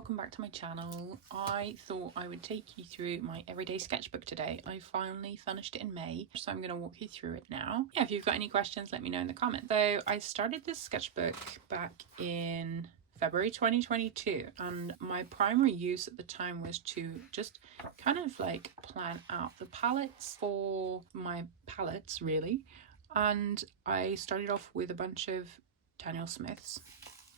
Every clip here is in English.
welcome back to my channel. I thought I would take you through my everyday sketchbook today. I finally finished it in May, so I'm going to walk you through it now. Yeah, if you've got any questions, let me know in the comments. So I started this sketchbook back in February 2022, and my primary use at the time was to just kind of like plan out the palettes for my palettes really. And I started off with a bunch of Daniel Smiths.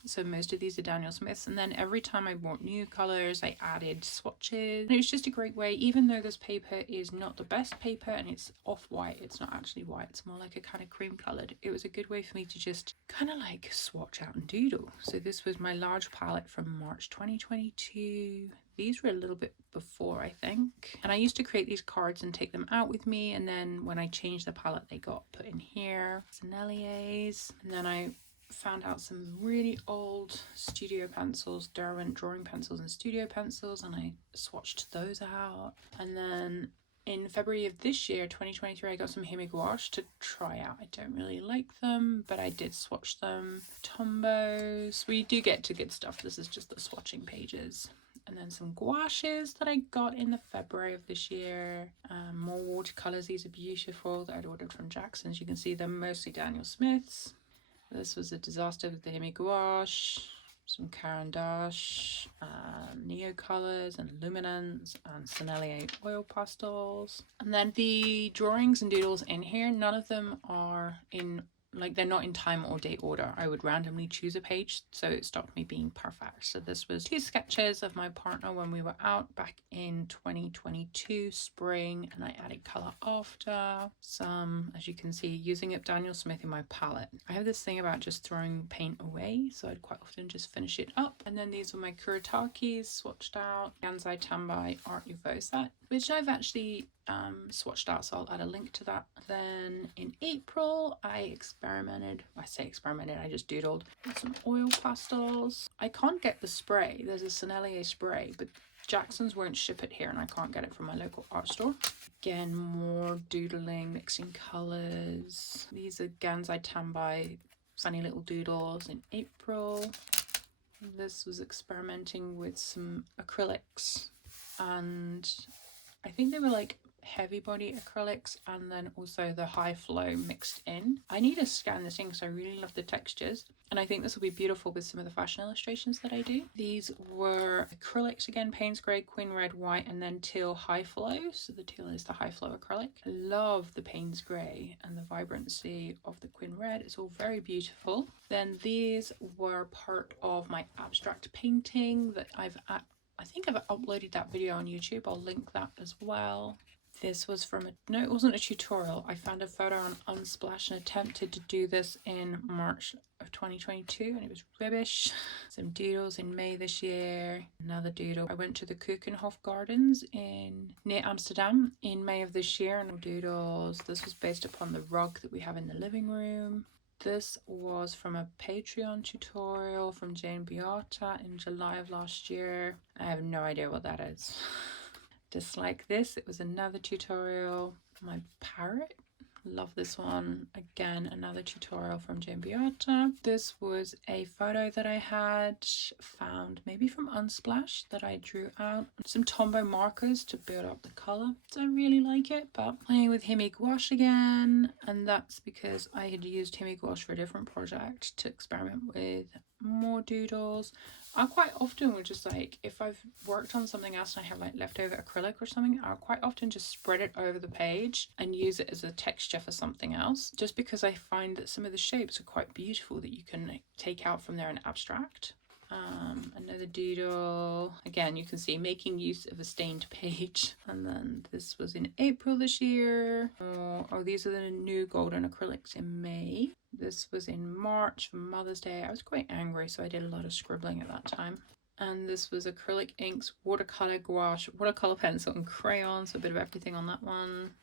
So most of these are Daniel Smiths, and then every time I bought new colours I added swatches. And it was just a great way, even though this paper is not the best paper and it's off-white, it's not actually white, it's more like a kind of cream coloured. It was a good way for me to just kind of like swatch out and doodle. So this was my large palette from March 2022. These were a little bit before, I think. And I used to create these cards and take them out with me, and then when I changed the palette they got put in here. Senneliers. And then I found out some really old studio pencils, Derwent drawing pencils and studio pencils, and I swatched those out. And then in February of this year, 2023, I got some Gouache to try out. I don't really like them, but I did swatch them. Tombos. We do get to good stuff. This is just the swatching pages. And then some gouaches that I got in the February of this year. More watercolors. These are beautiful that I'd ordered from Jackson's. You can see they're mostly Daniel Smiths. This was a disaster with the Gouache, some Caran d'Ache, Neo Colours and Luminance, and Sennelier oil pastels. And then the drawings and doodles in here, none of them are in, like, they're not in time or date order. I would randomly choose a page, so it stopped me being perfect. So this was 2 sketches of my partner when we were out back in 2022 spring, and I added colour after. Some, as you can see, using up Daniel Smith in my palette. I have this thing about just throwing paint away, so I'd quite often just finish it up. And then these were my Kuritakis swatched out, Gansai Tambai Art Nouveau set, which I've actually swatched out, so I'll add a link to that. Then in April I just doodled with some oil pastels. I can't get the spray. There's a Sennelier spray, but Jackson's won't ship it here and I can't get it from my local art store. Again, more doodling, mixing colours. These are Gansai Tambai funny little doodles in April. This was experimenting with some acrylics, and I think they were like heavy body acrylics and then also the high flow mixed in. I need to scan this in because I really love the textures, and I think this will be beautiful with some of the fashion illustrations that I do. These were acrylics again, Payne's Grey, Queen Red, White, and then teal high flow. So the teal is the high flow acrylic. I love the Payne's Grey and the vibrancy of the Queen Red. It's all very beautiful. Then these were part of my abstract painting that I think I've uploaded that video on YouTube. I'll link that as well. This was from no, it wasn't a tutorial. I found a photo on Unsplash and attempted to do this in March of 2022 and it was rubbish. Some doodles in May this year. Another doodle. I went to the Keukenhof Gardens near Amsterdam in May of this year, and doodles. This was based upon the rug that we have in the living room. This was from a Patreon tutorial from Jane Beata in July of last year. I have no idea what that is. Just like this, it was another tutorial. My parrot, love this one. Again, another tutorial from Jane Beata. This was a photo that I had found maybe from Unsplash that I drew out. Some Tombow markers to build up the colour. Don't really like it, but playing with Gouache again. And that's because I had used Gouache for a different project to experiment with more doodles. I quite often would just, like, if I've worked on something else and I have like leftover acrylic or something, I'll quite often just spread it over the page and use it as a texture for something else, just because I find that some of the shapes are quite beautiful that you can take out from there and abstract. Another doodle. Again, you can see making use of a stained page. And then this was in April this year. Oh, these are the new golden acrylics in May. This was in March for Mother's Day. I was quite angry, so I did a lot of scribbling at that time. And this was acrylic inks, watercolor, gouache, watercolor pencil and crayon, so a bit of everything on that one.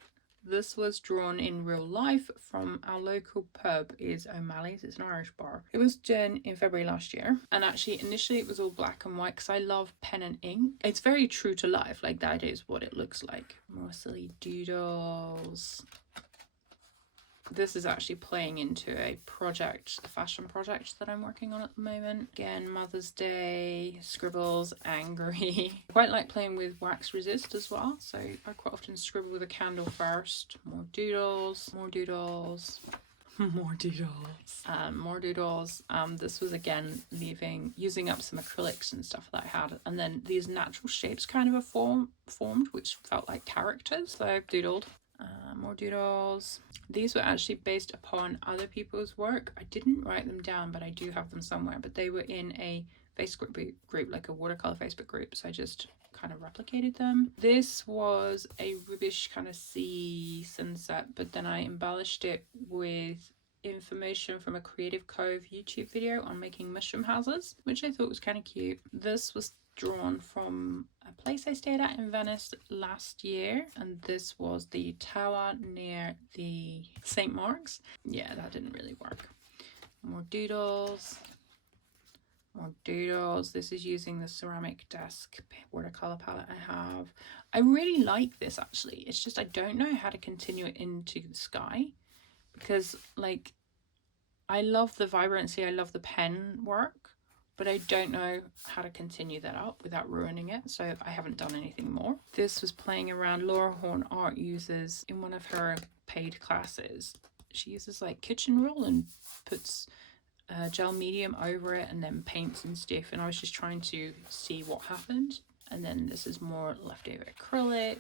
This was drawn in real life from our local pub is O'Malley's. It's an Irish bar. It was done in February last year, and actually initially it was all black and white because I love pen and ink. It's very true to life, like that is what it looks like. More silly doodles. This is actually playing into a project, a fashion project that I'm working on at the moment. Again, Mother's Day, scribbles, angry. I quite like playing with wax resist as well, so I quite often scribble with a candle first. More doodles, more doodles. More doodles. More doodles. This was again using up some acrylics and stuff that I had, and then these natural shapes kind of formed, which felt like characters. So I've doodled. More doodles. These were actually based upon other people's work. I didn't write them down, but I do have them somewhere. But they were in a Facebook group, like a watercolor Facebook group. So I just kind of replicated them. This was a rubbish kind of sea sunset, but then I embellished it with information from a Creative Cove YouTube video on making mushroom houses, which I thought was kind of cute. This was drawn from a place I stayed at in Venice last year, and this was the tower near the St. Mark's. Yeah, that didn't really work. More doodles. More doodles. This is using the ceramic desk watercolor palette I have. I really like this actually. It's just I don't know how to continue it into the sky, because like I love the vibrancy, I love the pen work, but I don't know how to continue that up without ruining it, so I haven't done anything more. This was playing around. Laura Horn Art uses, in one of her paid classes, she uses like kitchen roll and puts gel medium over it and then paints and stuff, and I was just trying to see what happened. And then this is more leftover acrylic,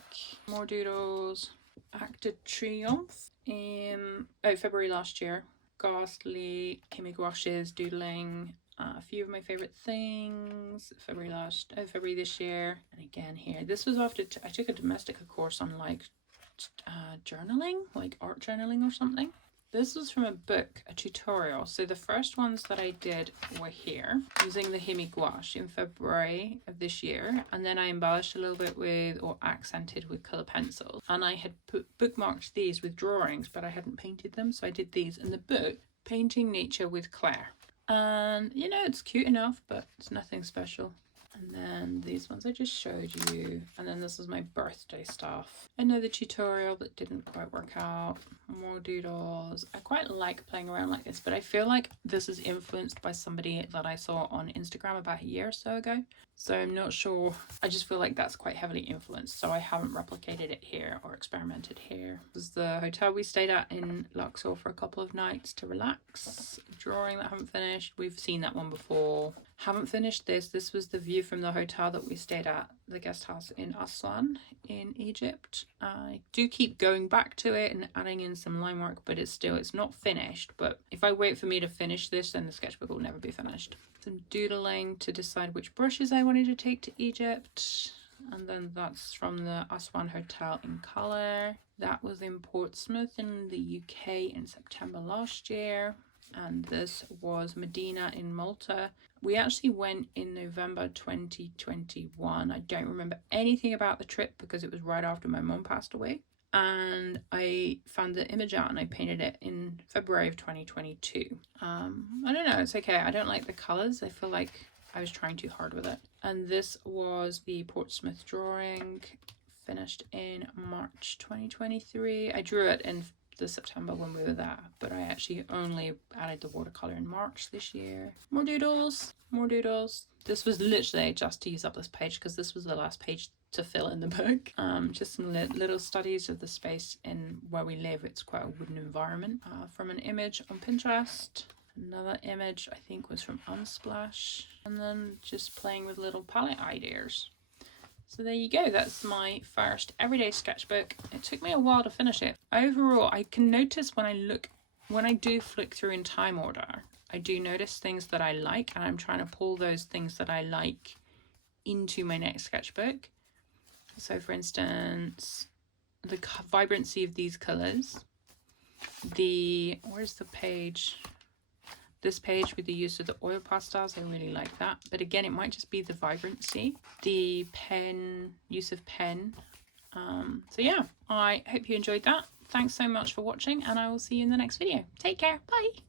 more doodles. Acted Triumph in February last year. Ghastly, Kimmy Gouache's doodling. A few of my favorite things. February this year. And again here, this was after I took a Domestica course on like journaling, like art journaling or something. This was from a book, a tutorial. So the first ones that I did were here, using the Himi Gouache in February of this year. And then I embellished a little bit with, or accented with, colour pencils. And I had bookmarked these with drawings, but I hadn't painted them. So I did these in the book, Painting Nature with Claire. And, you know, it's cute enough, but it's nothing special. And then these ones I just showed you. And then this is my birthday stuff. Another tutorial that didn't quite work out. More doodles. I quite like playing around like this, but I feel like this is influenced by somebody that I saw on Instagram about a year or so ago. So I'm not sure. I just feel like that's quite heavily influenced. So I haven't replicated it here or experimented here. This is the hotel we stayed at in Luxor for a couple of nights to relax. Drawing that I haven't finished. We've seen that one before. Haven't finished this. This was the view from the hotel that we stayed at, the guest house in Aswan in Egypt. I do keep going back to it and adding in some line work, but it's not finished. But if I wait for me to finish this, then the sketchbook will never be finished. Some doodling to decide which brushes I wanted to take to Egypt. And then that's from the Aswan Hotel in colour. That was in Portsmouth in the UK in September last year. And this was Medina in Malta. We actually went in November 2021. I don't remember anything about the trip because it was right after my mum passed away. And I found the image out and I painted it in February of 2022. I don't know, it's okay. I don't like the colours. I feel like I was trying too hard with it. And this was the Portsmouth drawing, finished in March 2023. I drew it in the September when we were there, but I actually only added the watercolor in March this year. More doodles, more doodles. This was literally just to use up this page because this was the last page to fill in the book. Just some little studies of the space in where we live. It's quite a wooden environment. From an image on Pinterest. Another image I think was from Unsplash, and then just playing with little palette ideas. So there you go, that's my first everyday sketchbook. It took me a while to finish it. Overall, I can notice when I do flick through in time order, I do notice things that I like, and I'm trying to pull those things that I like into my next sketchbook. So for instance, the vibrancy of these colours, where's the page? This page with the use of the oil pastels, I really like that. But again, it might just be the vibrancy, the use of pen. So yeah, I hope you enjoyed that. Thanks so much for watching, and I will see you in the next video. Take care. Bye.